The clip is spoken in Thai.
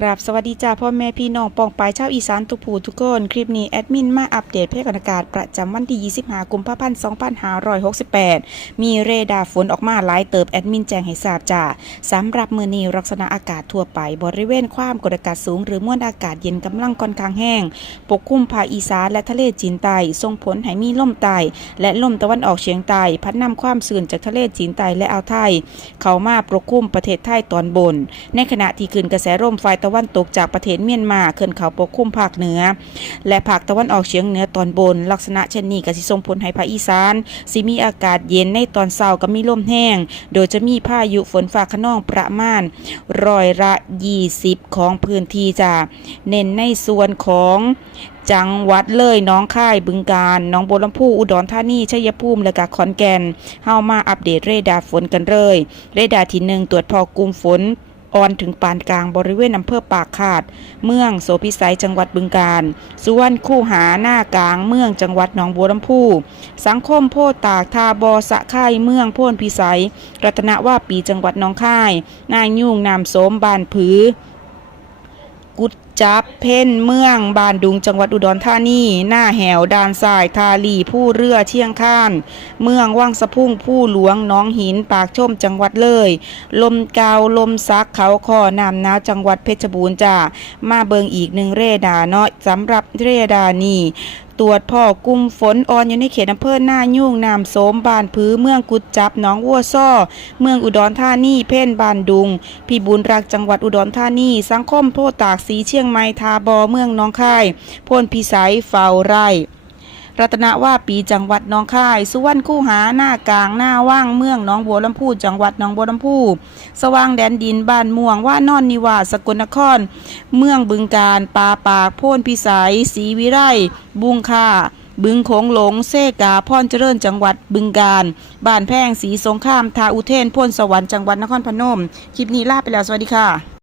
กราบสวัสดีจ้าพ่อแม่พี่น้องปองปายชาวอีสานทุกผู้ทุกคน คลิปนี้แอดมินมาอัปเดตเพจอากาศประจำวันที่ 25 กุมภาพันธ์2568 มีเรดาร์ฝนออกมาหลายเติบแอดมินแจ้งให้ทราบจ้าสำหรับมือนี้ลักษณะอากาศทั่วไปบริเวณความกดอากาศสูง หรือมวลอากาศเย็นกำลังค่อนข้างแห้ง ปกคลุมภาคอีสานและทะเลจีนใต้ส่งผลให้มีลมใต้และลมตะวันออกเฉียงใต้พัดนำความชื้นจากทะเลจีนใต้และอ่าวไทย เข้ามาปกคลุมประเทศไทยตอนบน ในขณะที่คลื่นกระแสลมฝ่ายตะวันตกจากประเทศเมียนมาเคลื่อนเขาปกคลุมภาคเหนือ และภาคตะวันออกเฉียงเหนือตอนบน ลักษณะเช่นนี้ก็สิส่งผลให้ภาคอีสานสิมีอากาศเย็นในตอนเช้าก็มีลมแห้ง โดยจะมีพายุฝนฟ้าขนองประมาณร้อยละ20 ของพื้นที่จะเน้นในส่วนของจังหวัดเลยน้องค่ายบึงกาฬหน้องบัวลำพูอุดรธานีชัยภูมิและก็ขอนแก่นเฮามาอัปเดตเรดาร์ฝนกันเลย เรดาร์ที่หนึ่งตรวจพอกลุ่มฝน อ่อนถึงปานกลางบริเวณอำเภอปากขาด เมืองโสพิสัยจังหวัดบึงกาฬสุวรรณคู่หาหน้ากลางเมืองจังหวัดหนองบัวลำพู สังคมโพธิ์ตากทาบอสะไข่เมืองพ่นพิสัย รัตนว่าปีจังหวัดหน้องค่าย นายยุ่งนามโสมบานผือ กุด จับ เพ่นเมือง บานดุงจังหวัดอุดรธานี หน้าแหวดานสาย ทาลีผู้เรือเชียงข้าน เมืองว่างสะพุ่งผู้หลวงน้องหินปากชมจังหวัดเลย ลมกาวลมซักเขาคอนามนาจังหวัดเพชรบูรณ์จ้ามาเบิงอีกหนึ่งเรดาเนาะสำหรับเรดานี่ตรวจพ่อกุมฝนออนอยู่ในเขตอำเภอหน้ายุ่งนามโสมบานพื้เมืองกุดจับหนองวัวซ้อเมืองอุดรธานีเพ่นบานดุง พี่บุญรักจังหวัดอุดรธานี สังคมโพตากสีเชียงใหม่ทาบอเมืองน้องค่ายพลพิสัยเฝ้าไร่รัตนว่าปีจังหวัดน้องคาย สุวรรณคู่หาหน้ากลางหน้าว่างเมืองหนองบัวลำพูจังหวัดหนองบัวลำพู สว่างแดนดินบ้านม่วงว่านอนนิวาสกลนคร เมืองบึงการปาปากโพ่นพิสัยศรีวิไลบุงค่าบึงโขงหลงเซกาพรเจริญจังหวัดบึงการบ้านแพงสีสงครามทาอุเทนพ่นสวรรค์จังหวัดนครพนม คลิปนี้ลาไปแล้วสวัสดีค่ะ